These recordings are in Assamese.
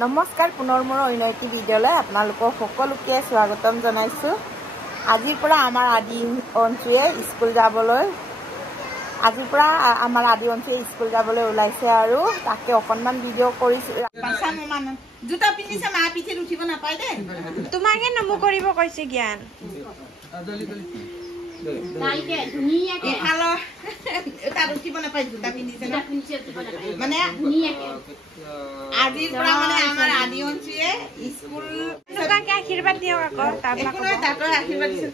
নমস্কাৰ পুনৰ মোৰ অন্য এটি ভিডিঅ'লৈ আপোনালোকক সকলোকে স্বাগতম জনাইছোঁ। আজিৰ পৰা আমাৰ আদি অঞ্চুৱে স্কুল যাবলৈ ওলাইছে আৰু তাকে অকণমান ভিডিঅ' কৰিছোঁ। জোতা পিন্ধিছে মা পিঠিত উঠিব নাপায় দেই। তোমাকে নমো কৰিব কৈছে জ্ঞান। মানে আজিৰ পৰা মানে আমাৰ আদি অঞ্চুৱে স্কুল আশীৰ্বাদ দিয়ক আকৌ তাতৰ আশীৰ্বাদ দিছোঁ।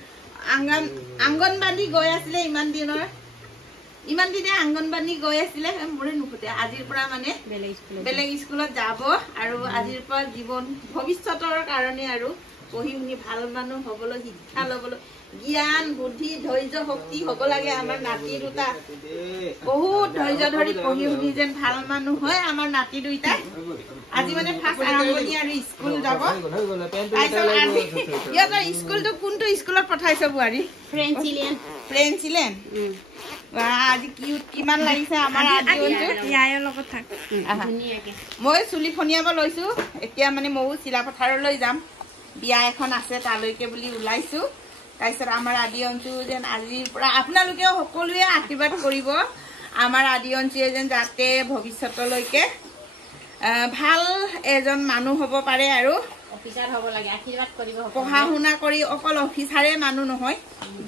আংগনবাদী গৈ আছিলে ইমান দিনে আংগনবাদী গৈ আছিলে মোৰে নুফুটে। আজিৰ পৰা মানে বেলেগ স্কুলত যাব আৰু আজিৰ পৰা জীৱন ভৱিষ্যতৰ কাৰণে আৰু পঢ়ি শুনি ভাল মানুহ হ'বলৈ শিক্ষা ল'বলৈ জ্ঞান বুদ্ধি ধৈৰ্য শক্তি হ'ব লাগে। আমাৰ নাতি দুটা বহুত ধৈৰ্য ধৰি পঢ়ি শুনি যেন ভাল মানুহ হয় আমাৰ নাতি দুইটা। আজি মানে ফাৰ্ষ্ট আৰম্ভণি আৰু স্কুল যাব। সিহঁতৰ স্কুলটো কোনটো স্কুলত পঠাইছে বোৱাৰী? ফ্ৰেঞ্চিলেণ্ড। আজি কিমান লাগিছে আমাৰ মই চুলি ফনিয়াব লৈছো। এতিয়া মানে ময়ো চিলাপথাৰলৈ যাম, বিয়া এখন আছে তালৈকে বুলি ওলাইছো। তাৰপিছত আমাৰ আদি অঞ্চু যেন আজিৰ পৰা আপোনালোকেও সকলোৱে আশীৰ্বাদ কৰিব। আমাৰ আদি অঞ্চুৱে যেন যাতে ভৱিষ্যতলৈকে ভাল এজন মানুহ হ'ব পাৰে আৰু অফিচাৰ হ'ব লাগে। আশীৰ্বাদ কৰিব। পঢ়া শুনা কৰি অকল অফিচাৰে মানুহ নহয়,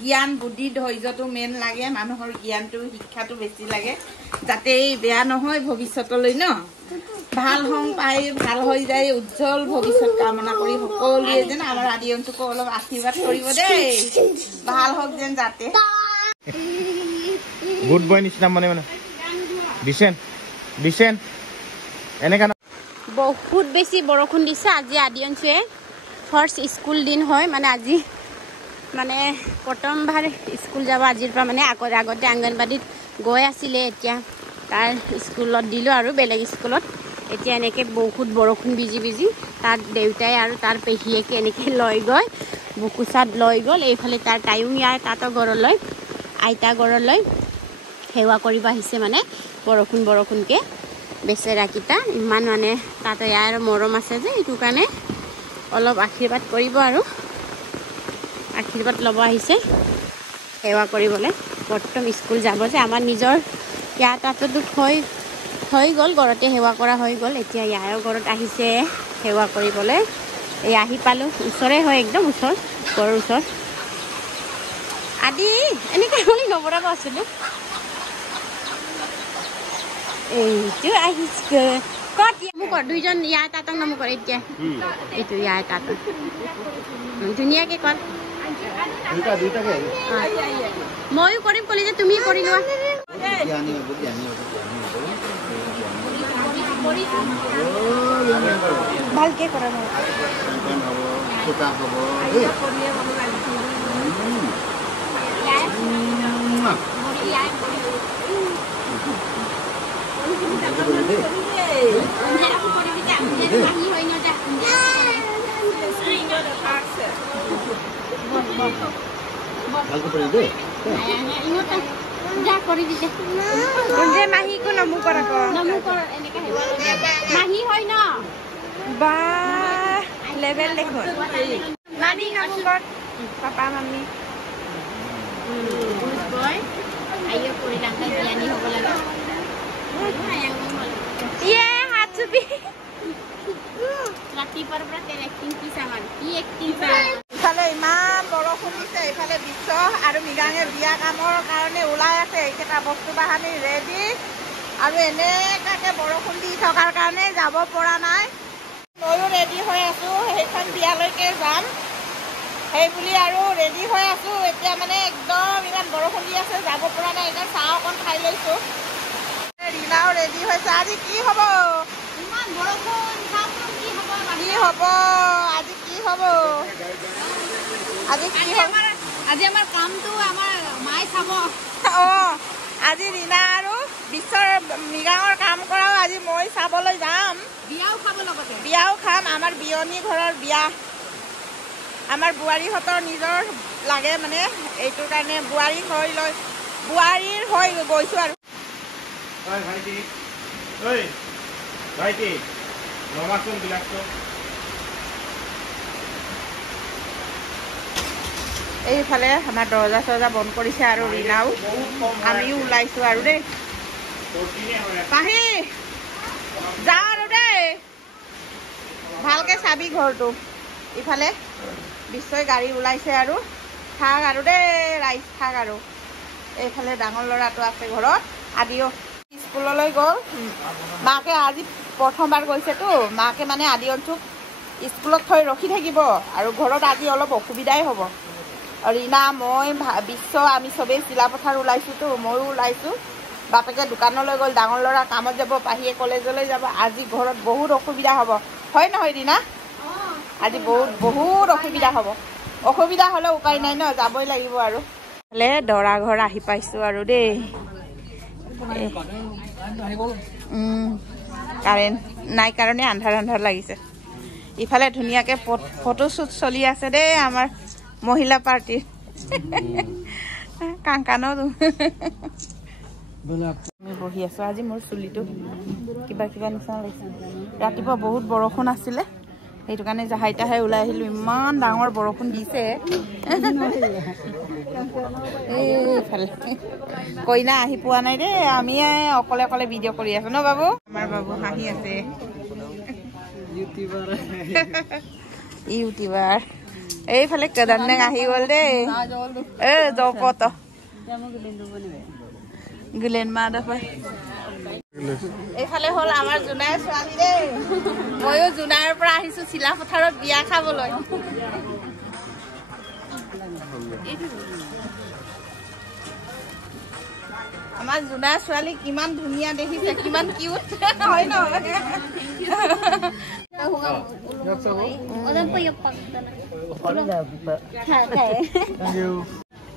জ্ঞান বুদ্ধি ধৈৰ্যটো মেইন লাগে। মানুহৰ জ্ঞানটো শিক্ষাটো বেছি লাগে যাতে বেয়া নহয় ভৱিষ্যতলৈ ন ভাল হং পাই ভাল হৈ যায়। উজ্জ্বল ভৱিষ্যত কামনা কৰি সকলোৱে যেন আমাৰ আদি অঞ্চলক অলপ আশীৰ্বাদ কৰিব দেই। ভাল হওক যেন যাতে। গুড বয় নিচিনা মানে দিছেন এনেকা বহুত বেছি বৰষুণ দিছে আজি আদি অঞ্চুৱে ফাৰ্ষ্ট স্কুল দিন হয়। মানে আজি মানে প্ৰথমবাৰ স্কুল যাব আজিৰ পৰা। মানে আগতে অংগনবাদীত গৈ আছিলে, এতিয়া তাৰ স্কুলত দিলোঁ আৰু বেলেগ স্কুলত। এতিয়া এনেকৈ বহুত বৰষুণ ভিজি তাত দেউতাই আৰু তাৰ পেহীয়েকে এনেকৈ লৈ গৈ বুকুচাত লৈ গ'ল। এইফালে তাৰ তাইও ইয়াৰ তাতৰ ঘৰলৈ আইতা ঘৰলৈ সেৱা কৰিব আহিছে। মানে বৰষুণকৈ বেচেৰাকেইটা ইমান মানে তাত ইয়াৰ মৰম আছে যে এইটো কাৰণে অলপ আশীৰ্বাদ কৰিব আৰু আশীৰ্বাদ ল'ব আহিছে সেৱা কৰিবলৈ। প্ৰথম স্কুল যাব যে আমাৰ নিজৰ ইয়াৰ তাততো হৈ গ'ল, ঘৰতে সেৱা কৰা হৈ গ'ল। এতিয়া ইয়াৰ ঘৰত আহিছে সেৱা কৰিবলৈ। এই আহি পালোঁ, ওচৰে হয় একদম ওচৰ, ঘৰৰ ওচৰ। আদি এনেকৈ বুলি নবৰাব আছিলোঁ। এইটো আহিছে কত মোক দুইজন ইয়াৰ তাতক নামো কৰে। এতিয়া এইটো ইয়াৰ তাতক ধুনীয়াকৈ কৰ। ময়ো কৰিম ক'লে যে তুমি কৰি লোৱা। ভালকৈ কৰা মাহীকো নমো কৰ আকৌ। মাহী হয় ন বা লেভেল দেখোন। মামী নমো কৰ, পাপা মামী হাত চুপি ইফালে ইমান বৰষুণ দিছে, ইফালে বিশ্ব আৰু মৃগাঙে বিয়া কামৰ কাৰণে ওলাই আছে। এইকেইটা বস্তু বাহানি ৰেডি আৰু এনেকুৱাকৈ বৰষুণ দি থকাৰ কাৰণে যাব পৰা নাই। ময়ো ৰেডি হৈ আছোঁ, সেইখন বিয়ালৈকে যাম সেই বুলি আৰু ৰেডি হৈ আছোঁ। এতিয়া মানে একদম ইমান বৰষুণ দি আছে, যাব পৰা নাই। এতিয়া চাহ অকণ খাই লৈছোঁ। ৰীনাও ৰেডি হৈছে। আজি কি হ'ব? ইমান বৰষুণ কি হ'ব? আজি কি হ'ব? আজি আমাৰ কামটো আমাৰ মায়ে চাব। আজি ৰীনা আৰু বিশ্বৰ মৃগাঙৰ কাম কৰাও আজি মই চাবলৈ যাম। বিয়াও খাম। আমাৰ বিয়নী ঘৰৰ বিয়া, আমাৰ বোৱাৰীহঁতৰ নিজৰ লাগে মানে এইটো কাৰণে বোৱাৰীৰ হৈ গৈছোঁ আৰু। এইফালে আমাৰ দৰজা চৰজা বন্ধ কৰিছে আৰু ৰীণাও আমিও ওলাইছো আৰু দেই পাহি যা আৰু দেই ভালকে চাবি ঘৰটো ইফালে বিশ্বই গাড়ী ওলাইছে আৰু থাক আৰু দেই ৰাইজ থাক আৰু এইফালে ডাঙৰ ল'ৰাটো আছে ঘৰত আদিও স্কুললৈ গ'ল মাকে আজি প্ৰথমবাৰ গৈছেতো মাকে মানে আদি অঞ্চল স্কুলত থৈ ৰখি থাকিব আৰু ঘৰত আজি অলপ অসুবিধাই হ'ব ৰীণা মই বিশ্ব আমি চবেই চিলাপথাৰ ওলাইছোতো ময়ো ওলাইছো বাপেকে দোকানলৈ গ'ল ডাঙৰ ল'ৰা কামত যাব পাহিয়ে কলেজলৈ যাব আজি ঘৰত বহুত অসুবিধা হ'ব হয় নহয় ৰীণা আজি বহুত অসুবিধা হ'ব অসুবিধা হ'লে উপায় নাই ন যাবই লাগিব আৰু দৰা ঘৰ আহি পাইছো আৰু দেই কাৰেণ্ট নাই কাৰণে আন্ধাৰ লাগিছে ইফালে ধুনীয়াকে ফটোশ্বুট চলি আছে দেই আমাৰ মহিলা পাৰ্টিৰ কাংকানো আমি বহি আছো আজি মোৰ চুলিটো কিবা নিচিনা লাগিছে ৰাতিপুৱা বহুত বৰষুণ আছিলে সেইটো কাৰণে জাহাই তাহাই ওলাই আহিলো ইমান ডাঙৰ বৰষুণ দিছে এইফালে কইনা আহি পোৱা নাই দেই আমি অকলে ভিডিঅ' কৰি আছো ন বাবু আমাৰ বাবু হাঁহি আছে ইউটিউবাৰ এইফালে কেদাৰনাথ আহি গ'ল দেই জপত গুলেন মা দাপা এইফালে হ'ল আমাৰ জোনাইৰ ছোৱালী দেই ময়ো জোনাইৰ পৰা আহিছো চিলাপথাৰত বিয়া খাবলৈ আমাৰ জোনাইৰ ছোৱালী কিমান ধুনীয়া দেখিছে কিমান কিউট হয় ন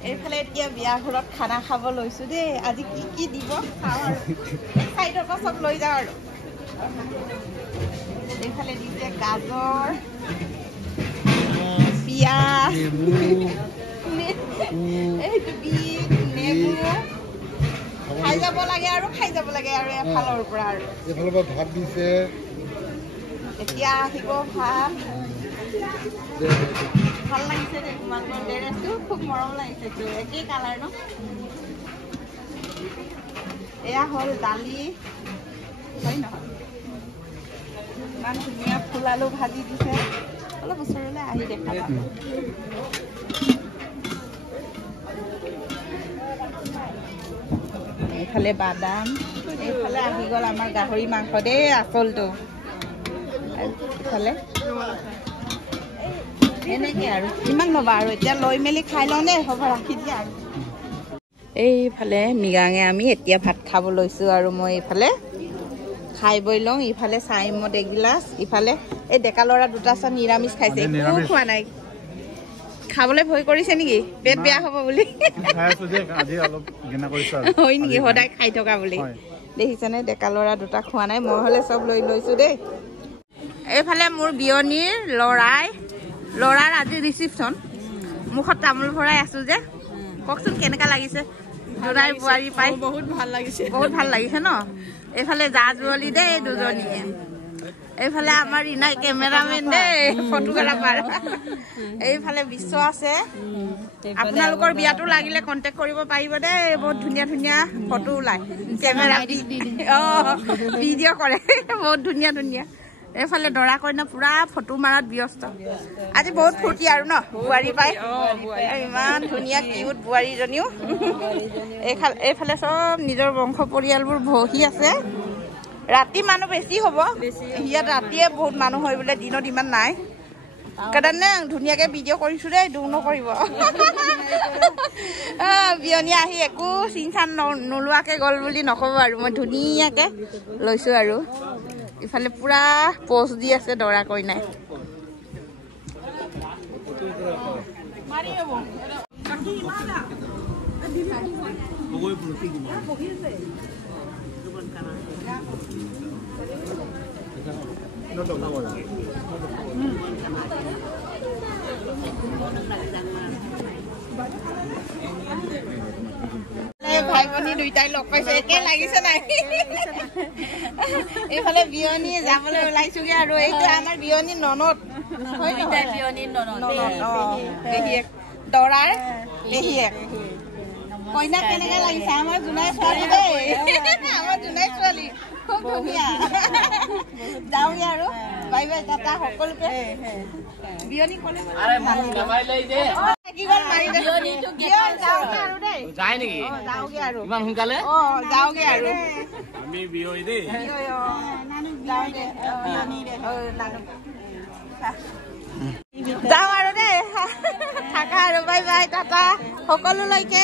এইফালে এতিয়া বিয়া ঘৰত খানা খাব লৈছো দেই আজি কি দিব চাওঁ আৰু চাইডৰ পৰা চব লৈ যাওঁ আৰু এইফালে দিছে গাজৰ পিঁয়াজ এইটো বিট নেমু খাই যাব লাগে আৰু এফালৰ পৰা আৰু এফালৰ পৰা ভাত দিছে এতিয়া আহিব ভাত ভাল লাগিছে দেই তোমালোকৰ ড্ৰেছটো খুব মৰম লাগিছে একেই কালাৰ ন এয়া হ'ল দালি হয় নহয় ইমান ধুনীয়া ফুল আলু ভাজি দিছে অলপ ওচৰলৈ আহি দেখাবা এইফালে বাদাম এইফালে আহি গ'ল আমাৰ গাহৰি মাংস দেই আচলটো ইফালে এনেকে আৰু ইমান নবা আৰু এতিয়া লৈ মেলি খাই লওঁ নে হ'ব ৰাখি দিয়া আৰু এইফালে মিগাঙে আমি এতিয়া ভাত খাব লৈছো আৰু মই এইফালে খাই বৈ লওঁ ইফালে চাইমত এগিলাচ ইফালে এই ডেকা ল'ৰা দুটা চব নিৰামিষ খাইছে একো খোৱা নাই খাবলৈ ভয় কৰিছে নেকি পেট বেয়া হ'ব বুলি হয় নেকি সদায় খাই থকা বুলি দেখিছেনে ডেকা ল'ৰা দুটা খোৱা নাই মই হ'লে চব লৈ লৈছো দেই এইফালে মোৰ বিয়নীৰ ল'ৰাৰ আজি ৰিচিপশ্যন মুখত তামোল ভৰাই আছো যে কওকচোন কেনেকা লাগিছে জোনাই বোৱাৰী পাই বহুত ভাল লাগিছে ন এইফালে জা জুৱলি দেই দুজনীয়ে এইফালে আমাৰ ৰীণাই কেমেৰামেন দেই ফটোগ্ৰাফাৰ এইফালে বিশ্ব আছে আপোনালোকৰ বিয়াটো লাগিলে কণ্টেক্ট কৰিব পাৰিব দেই বহুত ধুনীয়া ফটো ওলাই কেমেৰা ভিডিঅ' কৰে বহুত ধুনীয়া এইফালে দৰা কইনা পুৰা ফটো মাৰাত ব্যস্ত আজি বহুত ফূৰ্তি আৰু ন বোৱাৰী পাই ইমান ধুনীয়া কিউট বোৱাৰীজনীও এইফালে চব নিজৰ বংশ পৰিয়ালবোৰ বহি আছে ৰাতি মানুহ বেছি হ'ব ইয়াত ৰাতিয়ে বহুত মানুহ হয় বোলে দিনত ইমান নাই কাৰণে ধুনীয়াকে ভিডিঅ' কৰিছো দেই দুখ নকৰিব বিয়নী আহি একো চিন চান নোলোৱাকে গ'ল বুলি নক'ব আৰু মই ধুনীয়াকে লৈছো আৰু ইফালে পুৰা পোজ দি আছে দৰা কইনাই ভাই ভনী দুইটাই লগ পাইছে একে লাগিছে নাই এইফালে বিয়নী যাবলৈ ওলাইছোগে আৰু এইটো আমাৰ বিয়নী ননদ পেহীয়েক দৰাৰ পেহীয়েক কইনা কেনেকে লাগিছে আমাৰ জোনাই ছোৱালী দেই আমাৰ জোনাই ছোৱালী খুব ধুনীয়া যাওঁগে আৰু বাই বাই টাটা সকলোকে বিয়নী কলে যায় নেকি যাওঁগে আৰু ইমান সোনকালে যাওঁগে আৰু আমি বিয়ৈ দেই যাওঁ আৰু দেই থাকা আৰু বাই বাই টাটা সকলোলৈকে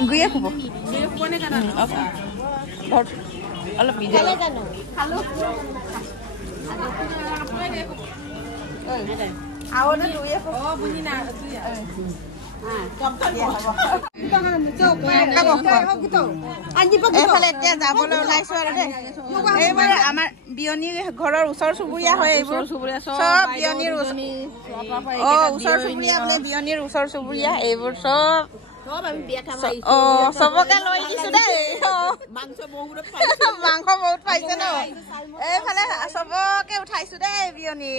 গুয়ে খুব অলপ খালো এইফালে এতিয়া যাবলৈ ওলাইছো আৰু দেই এইবাৰ আমাৰ বিয়নী ঘৰৰ ওচৰ চুবুৰীয়া হয় এইবোৰ চব বিয়নীৰ ওচৰ চুবুৰীয়া বোলে বিয়নীৰ ওচৰ চুবুৰীয়া এইবোৰ চব চবকে লৈ দিছো দেই মাংস বহুত পাইছে ন এইফালে চবকে উঠাইছো দেই বিয়নী